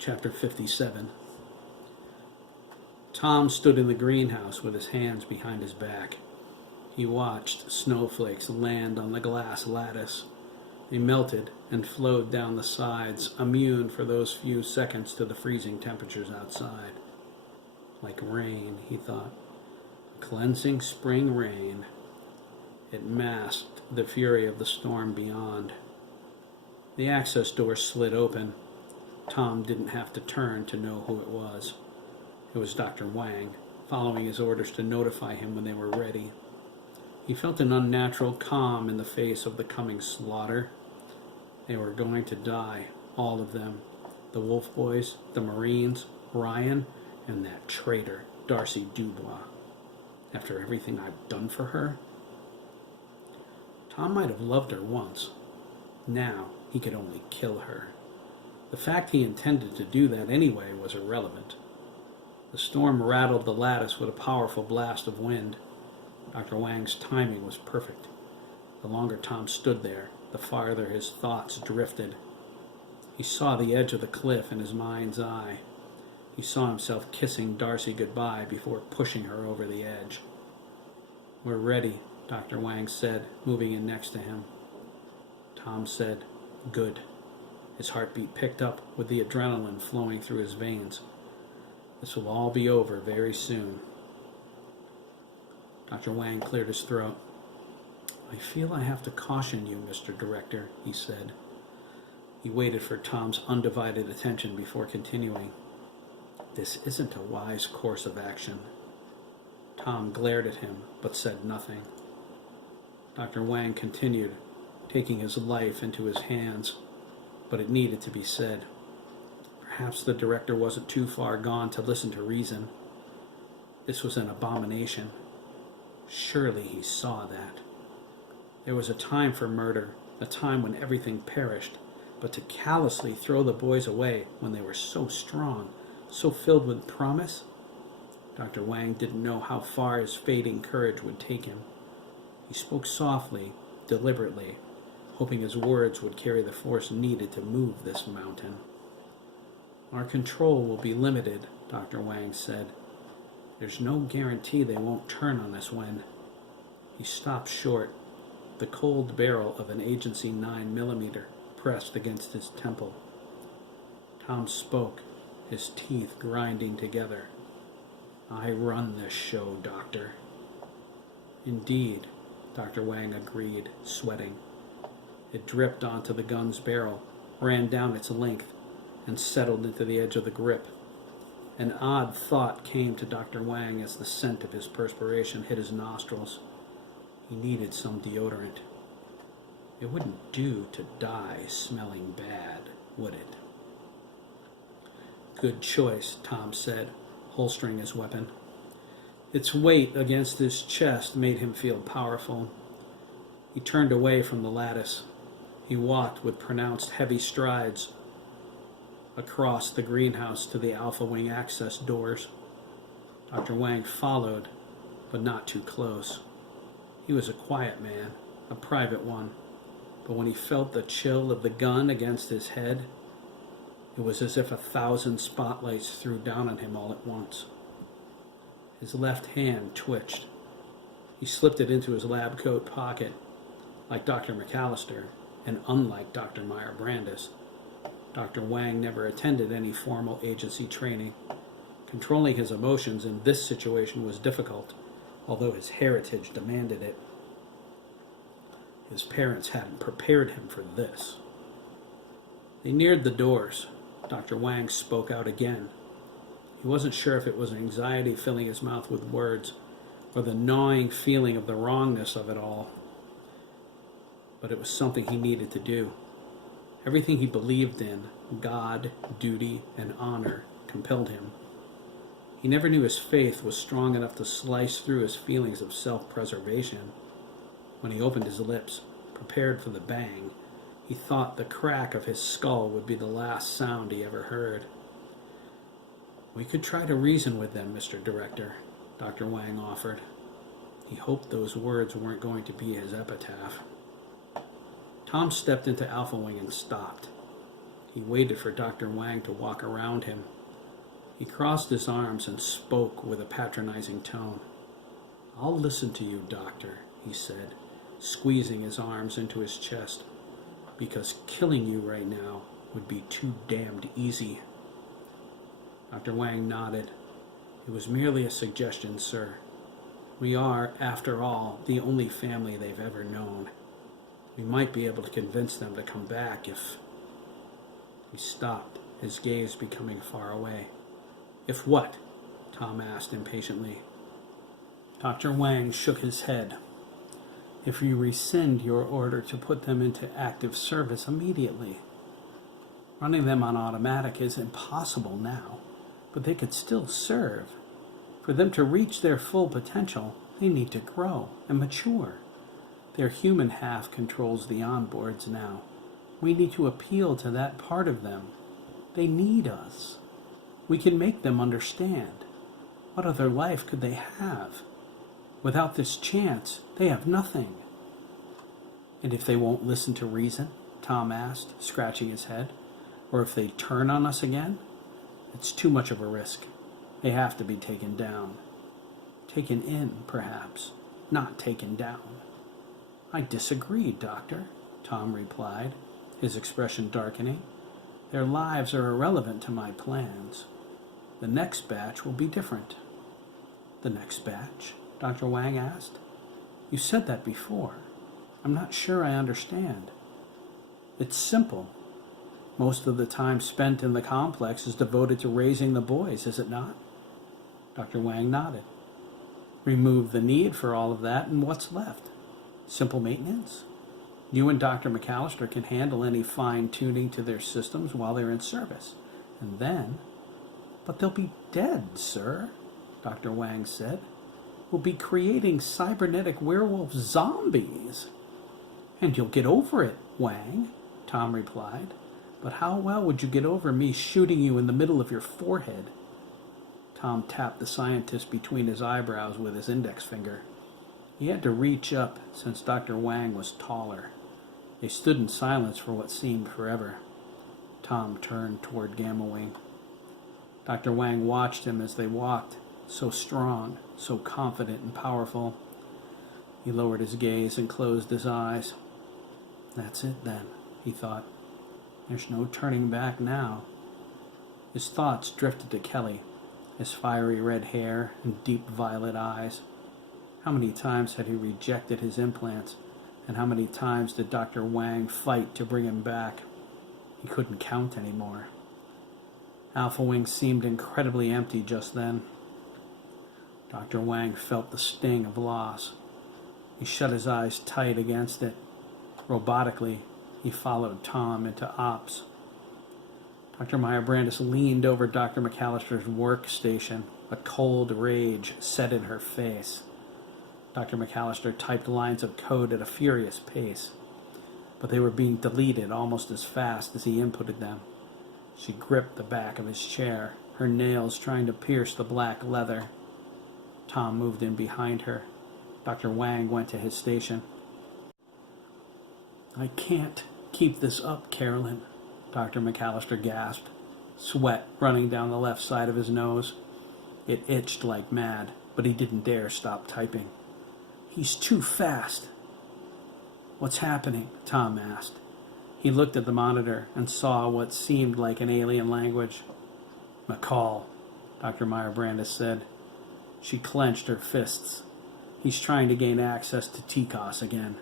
Chapter 57. Tom stood in the greenhouse with his hands behind his back. He watched snowflakes land on the glass lattice. They melted and flowed down the sides, immune for those few seconds to the freezing temperatures outside. Like rain, he thought. Cleansing spring rain. It masked the fury of the storm beyond. The access door slid open. Tom didn't have to turn to know who it was. It was Dr. Wang, following his orders to notify him when they were ready. He felt an unnatural calm in the face of the coming slaughter. They were going to die, all of them. The Wolf Boys, the Marines, Ryan, and that traitor, Darcy Dubois. After everything I've done for her? Tom might have loved her once. Now he could only kill her. The fact he intended to do that anyway was irrelevant. The storm rattled the lattice with a powerful blast of wind. Dr. Wang's timing was perfect. The longer Tom stood there, the farther his thoughts drifted. He saw the edge of the cliff in his mind's eye. He saw himself kissing Darcy goodbye before pushing her over the edge. "We're ready," Dr. Wang said, moving in next to him. Tom said, "Good." His heartbeat picked up with the adrenaline flowing through his veins. This will all be over very soon. Dr. Wang cleared his throat. "I feel I have to caution you, Mr. Director," he said. He waited for Tom's undivided attention before continuing. "This isn't a wise course of action." Tom glared at him, but said nothing. Dr. Wang continued, taking his life into his hands, but it needed to be said. Perhaps the director wasn't too far gone to listen to reason. This was an abomination. Surely he saw that. There was a time for murder, a time when everything perished, but to callously throw the boys away when they were so strong, so filled with promise? Dr. Wang didn't know how far his fading courage would take him. He spoke softly, deliberately, hoping his words would carry the force needed to move this mountain. "Our control will be limited," Dr. Wang said. "There's no guarantee they won't turn on us when..." He stopped short, the cold barrel of an Agency 9mm pressed against his temple. Tom spoke, his teeth grinding together. "I run this show, Doctor." "Indeed," Dr. Wang agreed, sweating. It dripped onto the gun's barrel, ran down its length, and settled into the edge of the grip. An odd thought came to Dr. Wang as the scent of his perspiration hit his nostrils. He needed some deodorant. It wouldn't do to die smelling bad, would it? "Good choice," Tom said, holstering his weapon. Its weight against his chest made him feel powerful. He turned away from the lattice. He walked with pronounced heavy strides across the greenhouse to the Alpha Wing access doors. Dr. Wang followed, but not too close. He was a quiet man, a private one, but when he felt the chill of the gun against his head, it was as if 1,000 spotlights threw down on him all at once. His left hand twitched. He slipped it into his lab coat pocket. Like Dr. McAllister, and unlike Dr. Meyer Brandis, Dr. Wang never attended any formal agency training. Controlling his emotions in this situation was difficult, although his heritage demanded it. His parents hadn't prepared him for this. They neared the doors. Dr. Wang spoke out again. He wasn't sure if it was anxiety filling his mouth with words, or the gnawing feeling of the wrongness of it all. But it was something he needed to do. Everything he believed in, God, duty, and honor, compelled him. He never knew his faith was strong enough to slice through his feelings of self-preservation. When he opened his lips, prepared for the bang, he thought the crack of his skull would be the last sound he ever heard. "We could try to reason with them, Mr. Director," Dr. Wang offered. He hoped those words weren't going to be his epitaph. Tom stepped into Alpha Wing and stopped. He waited for Dr. Wang to walk around him. He crossed his arms and spoke with a patronizing tone. "I'll listen to you, doctor," he said, squeezing his arms into his chest, "because killing you right now would be too damned easy." Dr. Wang nodded. "It was merely a suggestion, sir. We are, after all, the only family they've ever known. We might be able to convince them to come back if..." He stopped, his gaze becoming far away. "If what?" Tom asked impatiently. Dr. Wang shook his head. "If you rescind your order to put them into active service immediately. Running them on automatic is impossible now, but they could still serve. For them to reach their full potential, they need to grow and mature. Their human half controls the onboards now. We need to appeal to that part of them. They need us. We can make them understand. What other life could they have? Without this chance, they have nothing." "And if they won't listen to reason?" Tom asked, scratching his head. "Or if they turn on us again? It's too much of a risk. They have to be taken down. Taken in, perhaps, not taken down." "I disagree, Doctor," Tom replied, his expression darkening. "Their lives are irrelevant to my plans. The next batch will be different." "The next batch?" Dr. Wang asked. "You said that before. I'm not sure I understand." "It's simple. Most of the time spent in the complex is devoted to raising the boys, is it not?" Dr. Wang nodded. "Remove the need for all of that, and what's left? Simple maintenance? You and Dr. McAllister can handle any fine-tuning to their systems while they're in service. And then..." "But they'll be dead, sir," Dr. Wang said. "We'll be creating cybernetic werewolf zombies." "And you'll get over it, Wang," Tom replied. "But how well would you get over me shooting you in the middle of your forehead?" Tom tapped the scientist between his eyebrows with his index finger. He had to reach up since Dr. Wang was taller. They stood in silence for what seemed forever. Tom turned toward Gamma Wing. Dr. Wang watched him as they walked, so strong, so confident and powerful. He lowered his gaze and closed his eyes. "That's it, then," he thought. "There's no turning back now." His thoughts drifted to Kelly, his fiery red hair and deep violet eyes. How many times had he rejected his implants, and how many times did Dr. Wang fight to bring him back? He couldn't count anymore. Alpha Wing seemed incredibly empty just then. Dr. Wang felt the sting of loss. He shut his eyes tight against it. Robotically, he followed Tom into ops. Dr. Meyer-Brandis leaned over Dr. McAllister's workstation. A cold rage set in her face. Dr. McAllister typed lines of code at a furious pace, but they were being deleted almost as fast as he inputted them. She gripped the back of his chair, her nails trying to pierce the black leather. Tom moved in behind her. Dr. Wang went to his station. "I can't keep this up, Carolyn," Dr. McAllister gasped, sweat running down the left side of his nose. It itched like mad, but he didn't dare stop typing. "He's too fast." "What's happening?" Tom asked. He looked at the monitor and saw what seemed like an alien language. "McCall," Dr. Meyer-Brandis said. She clenched her fists. "He's trying to gain access to TCOS again."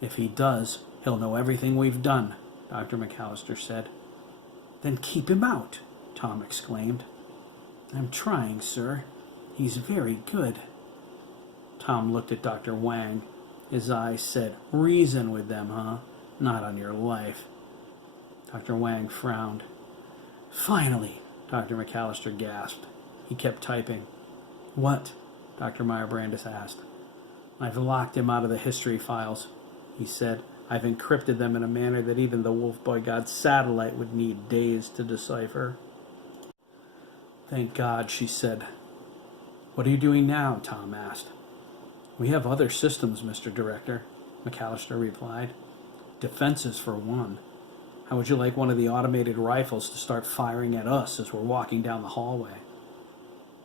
"If he does, he'll know everything we've done," Dr. McAllister said. "Then keep him out," Tom exclaimed. "I'm trying, sir. He's very good." Tom looked at Dr. Wang. His eyes said, "Reason with them, huh? Not on your life." Dr. Wang frowned. "Finally," Dr. McAllister gasped. He kept typing. "What?" Dr. Meyer-Brandis asked. "I've locked him out of the history files," he said. "I've encrypted them in a manner that even the Wolf Boy God satellite would need days to decipher." "Thank God," she said. "What are you doing now?" Tom asked. "We have other systems, Mr. Director," McAllister replied. "Defenses for one. How would you like one of the automated rifles to start firing at us as we're walking down the hallway?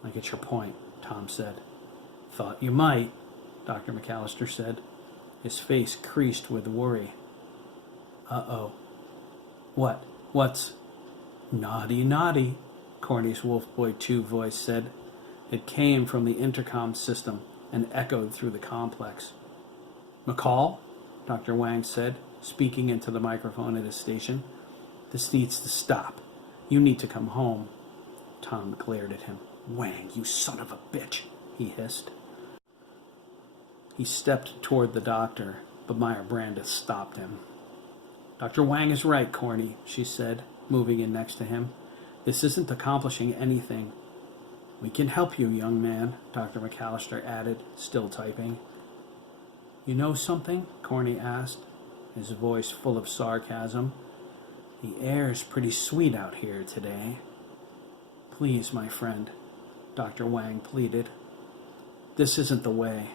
I get your point, Tom said. Thought you might, Dr. McAllister said. His face creased with worry. Uh-oh. What? What's... Naughty, naughty, Corny's Wolf Boy 2 voice said. It came from the intercom system and echoed through the complex. McCall, Dr. Wang said, speaking into the microphone at his station. This needs to stop. You need to come home. Tom glared at him. Wang, you son of a bitch, he hissed. He stepped toward the doctor, but Meyer Brandis stopped him. Dr. Wang is right, Corny, she said, moving in next to him. This isn't accomplishing anything. We can help you, young man, Dr. McAllister added, still typing. You know something? Corny asked, his voice full of sarcasm. The air's pretty sweet out here today. Please, my friend, Dr. Wang pleaded. This isn't the way.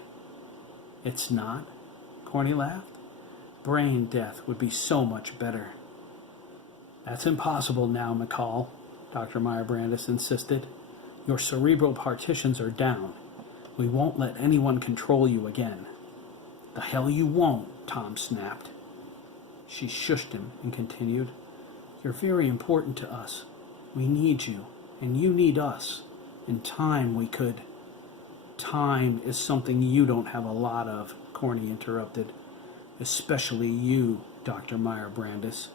It's not? Corny laughed. Brain death would be so much better. That's impossible now, McCall, Dr. Meyer Brandis insisted. Your cerebral partitions are down. We won't let anyone control you again. The hell you won't, Tom snapped. She shushed him and continued. You're very important to us. We need you, and you need us. In time we could... Time is something you don't have a lot of, Corny interrupted. Especially you, Dr. Meyer Brandis.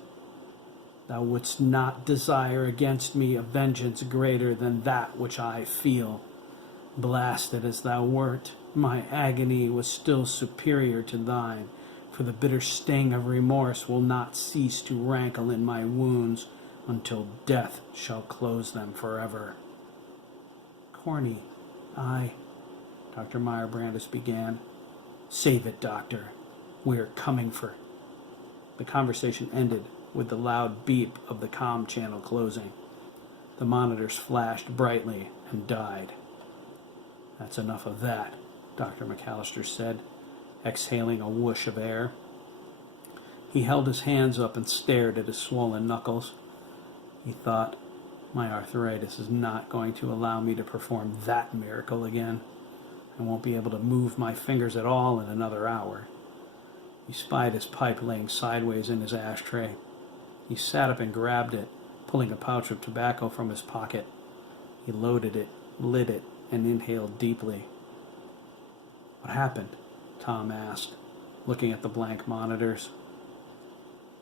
Thou wouldst not desire against me a vengeance greater than that which I feel. Blasted as thou wert, my agony was still superior to thine, for the bitter sting of remorse will not cease to rankle in my wounds until death shall close them forever. Corny, Dr. Meyer Brandis began. Save it, Doctor. We're coming for... The conversation ended with the loud beep of the comm channel closing. The monitors flashed brightly and died. That's enough of that, Dr. McAllister said, exhaling a whoosh of air. He held his hands up and stared at his swollen knuckles. He thought, my arthritis is not going to allow me to perform that miracle again. I won't be able to move my fingers at all in another hour. He spied his pipe laying sideways in his ashtray. He sat up and grabbed it, pulling a pouch of tobacco from his pocket. He loaded it, lit it, and inhaled deeply. What happened? Tom asked, looking at the blank monitors.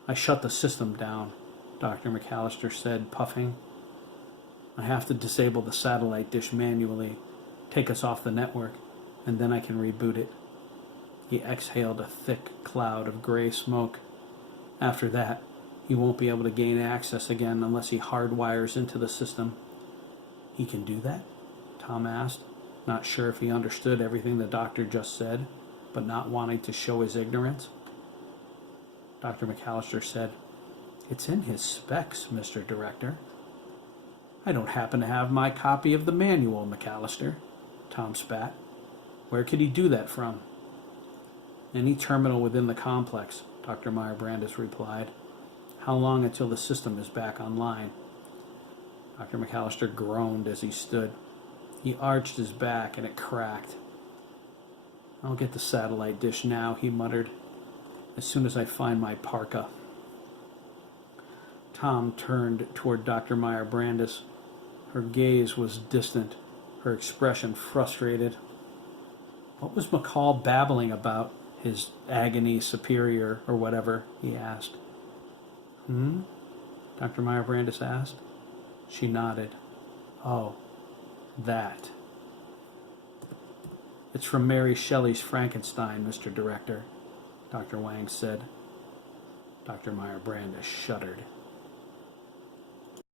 I shut the system down, Dr. McAllister said, puffing. I have to disable the satellite dish manually, take us off the network, and then I can reboot it. He exhaled a thick cloud of gray smoke. After that, he won't be able to gain access again unless he hardwires into the system. He can do that? Tom asked, not sure if he understood everything the doctor just said, but not wanting to show his ignorance. Dr. McAllister said, It's in his specs, Mr. Director. I don't happen to have my copy of the manual, McAllister, Tom spat. Where could he do that from? Any terminal within the complex, Dr. Meyer Brandis replied. How long until the system is back online? Dr. McAllister groaned as he stood. He arched his back and it cracked. I'll get the satellite dish now, he muttered, as soon as I find my parka. Tom turned toward Dr. Meyer Brandis. Her gaze was distant, her expression frustrated. What was McCall babbling about? His agony superior or whatever, he asked. Dr. Meyer Brandis asked. She nodded. Oh, that. It's from Mary Shelley's Frankenstein, Mr. Director, Dr. Wang said. Dr. Meyer Brandis shuddered.